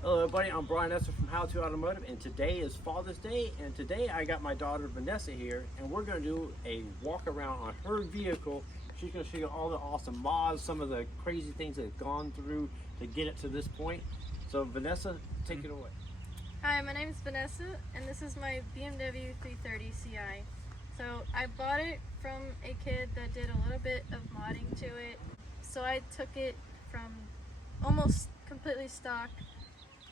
Hello everybody, I'm Vanessa from How to Automotive, and today is Father's Day, and today I got my daughter Vanessa here, and we're going to do a walk around on her vehicle. She's going to show you all the awesome mods, some of the crazy things that have gone through to get it to this point. So Vanessa, take it away. Hi, my name is Vanessa, and this is my BMW 330 Ci. So I bought it from a kid that did a little bit of modding to it. So I took it from almost completely stock,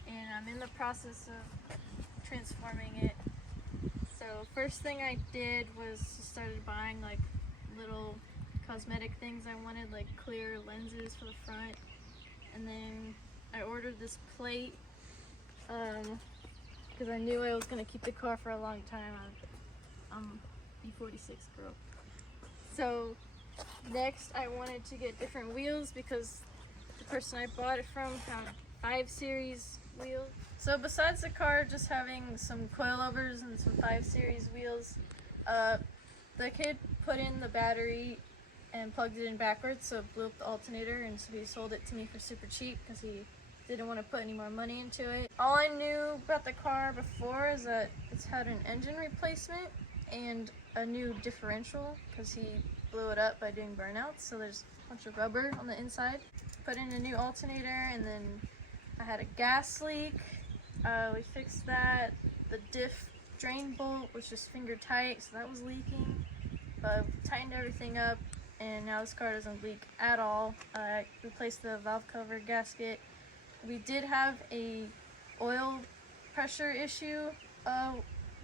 and I'm in the process of transforming it. So first thing I did was started buying like little cosmetic things I wanted, like clear lenses for the front, and then I ordered this plate because I knew I was going to keep the car for a long time. I'm E46 girl. So next I wanted to get different wheels because the person I bought it from had 5 Series wheels. So besides the car just having some coilovers and some 5 Series wheels, the kid put in the battery and plugged it in backwards, so it blew up the alternator, and so he sold it to me for super cheap because he didn't want to put any more money into it. All I knew about the car before is that it's had an engine replacement and a new differential because he blew it up by doing burnouts, so there's a bunch of rubber on the inside. Put in a new alternator, and then I had a gas leak. We fixed that. The diff drain bolt was just finger tight, so that was leaking. Tightened everything up, and now this car doesn't leak at all. I replaced the valve cover gasket. We did have a oil pressure issue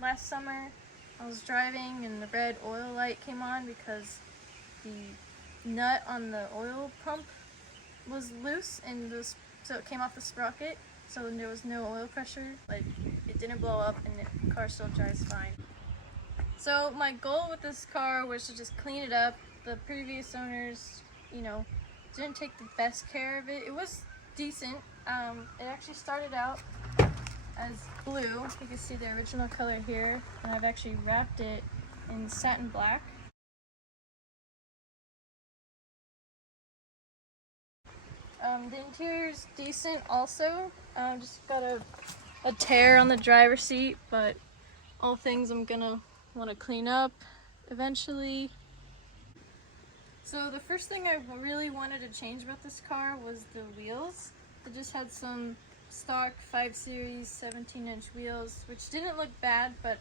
last summer. I was driving and the red oil light came on because the nut on the oil pump was loose, and so it came off the sprocket, so there was no oil pressure, but it didn't blow up and the car still drives fine. So my goal with this car was to just clean it up. The previous owners, didn't take the best care of it. It was decent. It actually started out as blue. You can see the original color here, and I've actually wrapped it in satin black. The interior's decent also. Just got a tear on the driver's seat, but all things I'm gonna want to clean up eventually. So the first thing I really wanted to change about this car was the wheels. It just had some stock 5 Series 17-inch wheels, which didn't look bad, but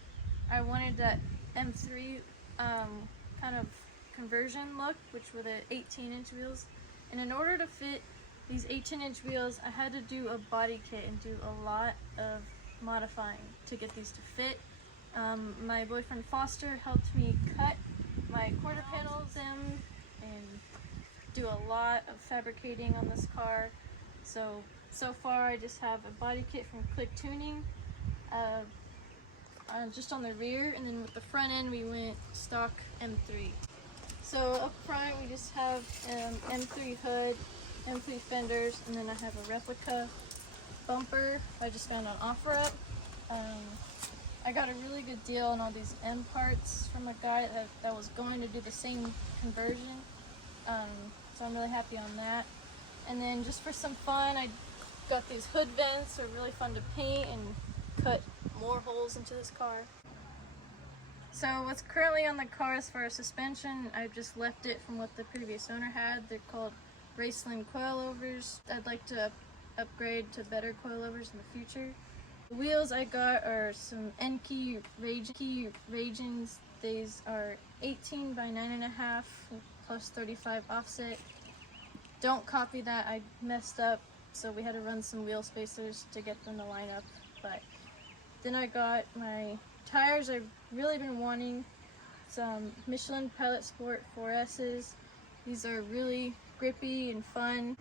I wanted that M3 kind of conversion look, which were the 18-inch wheels. And in order to fit these 18-inch wheels, I had to do a body kit and do a lot of modifying to get these to fit. My boyfriend Foster helped me cut my quarter panels in and do a lot of fabricating on this car. So far I just have a body kit from Click Tuning just on the rear, and then with the front end we went stock M3. So up front we just have M3 hood, M3 fenders, and then I have a replica bumper I just found on OfferUp. I got a really good deal on all these M parts from a guy that was going to do the same conversion, so I'm really happy on that. And then just for some fun, I got these hood vents. They're really fun to paint and cut more holes into this car. So what's currently on the car as far as suspension, I've just left it from what the previous owner had. They're called Raceland coilovers. I'd like to upgrade to better coilovers in the future. The wheels I got are some Enkei Ragings. These are 18 by 9.5 plus 35 offset. Don't copy that, I messed up, so we had to run some wheel spacers to get them to line up. But then I got my tires I've really been wanting, some Michelin Pilot Sport 4S's. These are really grippy and fun.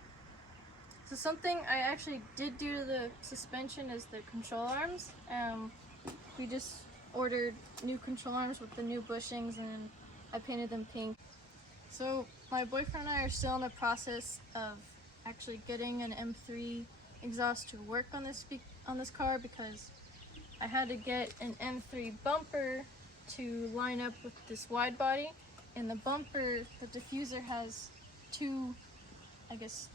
So something I actually did do to the suspension is the control arms. We just ordered new control arms with the new bushings, and I painted them pink. So my boyfriend and I are still in the process of actually getting an M3 exhaust to work on this car, because I had to get an M3 bumper to line up with this wide body, and the bumper, the diffuser has 2, I guess,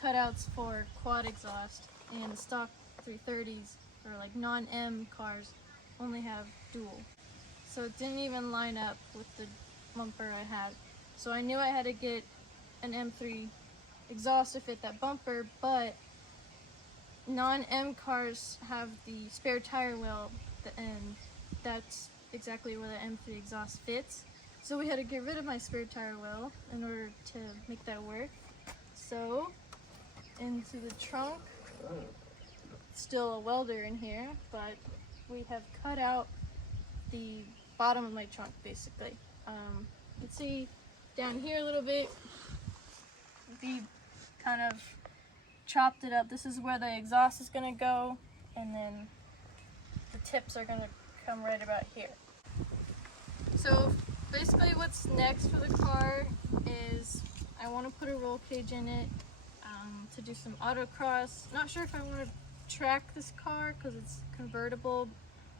cutouts for quad exhaust, and the stock 330s or like non-M cars only have dual. So it didn't even line up with the bumper I had. So I knew I had to get an M3 exhaust to fit that bumper, but non-M cars have the spare tire well, and that's exactly where the M3 exhaust fits. So we had to get rid of my spare tire well in order to make that work. So into the trunk, still a welder in here, but we have cut out the bottom of my trunk basically. You can see down here a little bit, we kind of chopped it up. This is where the exhaust is going to go, and then the tips are going to come right about here. So basically what's next for the car is I want to put a roll cage in it to do some autocross. Not sure if I want to track this car because it's convertible.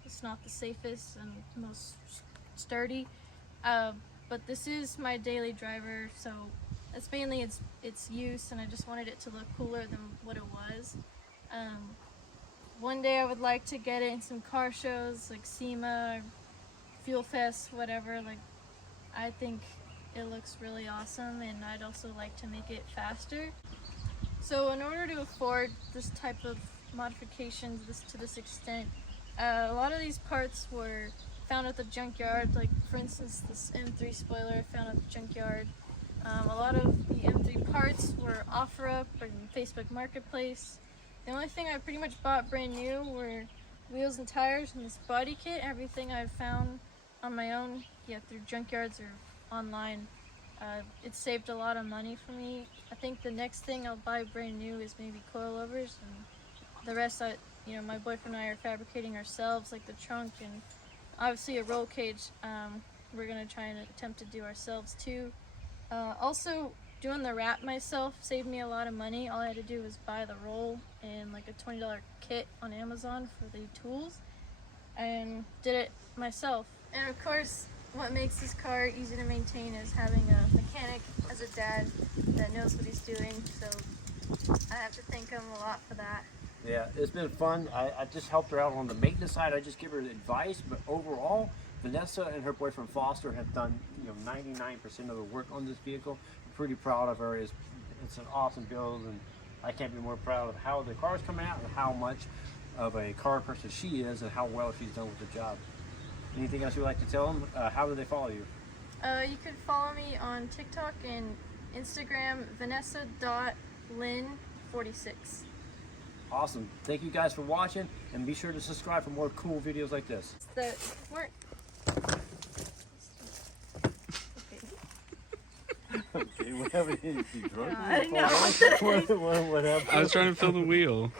It's not the safest and most sturdy, but this is my daily driver, so that's mainly its use, and I just wanted it to look cooler than what it was. One day I would like to get it in some car shows like SEMA, Fuel Fest, whatever. Like, I think it looks really awesome, and I'd also like to make it faster. So in order to afford this type of modifications to this extent, a lot of these parts were found at the junkyard. Like for instance, this M3 spoiler I found at the junkyard. A lot of the M3 parts were OfferUp or Facebook Marketplace. The only thing I pretty much bought brand new were wheels and tires and this body kit. Everything I've found on my own, through junkyards or online. It saved a lot of money for me. I think the next thing I'll buy brand new is maybe coilovers, and the rest my boyfriend and I are fabricating ourselves, like the trunk and obviously a roll cage. We're gonna try and attempt to do ourselves too. Also, doing the wrap myself saved me a lot of money. All I had to do was buy the roll and like a $20 kit on Amazon for the tools, and did it myself. And of course, what makes this car easy to maintain is having a mechanic as a dad that knows what he's doing, so I have to thank him a lot for that. Yeah, it's been fun. I just helped her out on the maintenance side. I just give her advice, but overall, Vanessa and her boyfriend Foster have done 99% of the work on this vehicle. I'm pretty proud of her. It's an awesome build, and I can't be more proud of how the car's coming out and how much of a car person she is and how well she's done with the job. Anything else you'd like to tell them? How do they follow you? You could follow me on TikTok and Instagram, Vanessa.Lin46. Awesome. Thank you guys for watching, and be sure to subscribe for more cool videos like this. The work. Okay, whatever it is, you drunk? I know. What happened? I was trying to fill the wheel.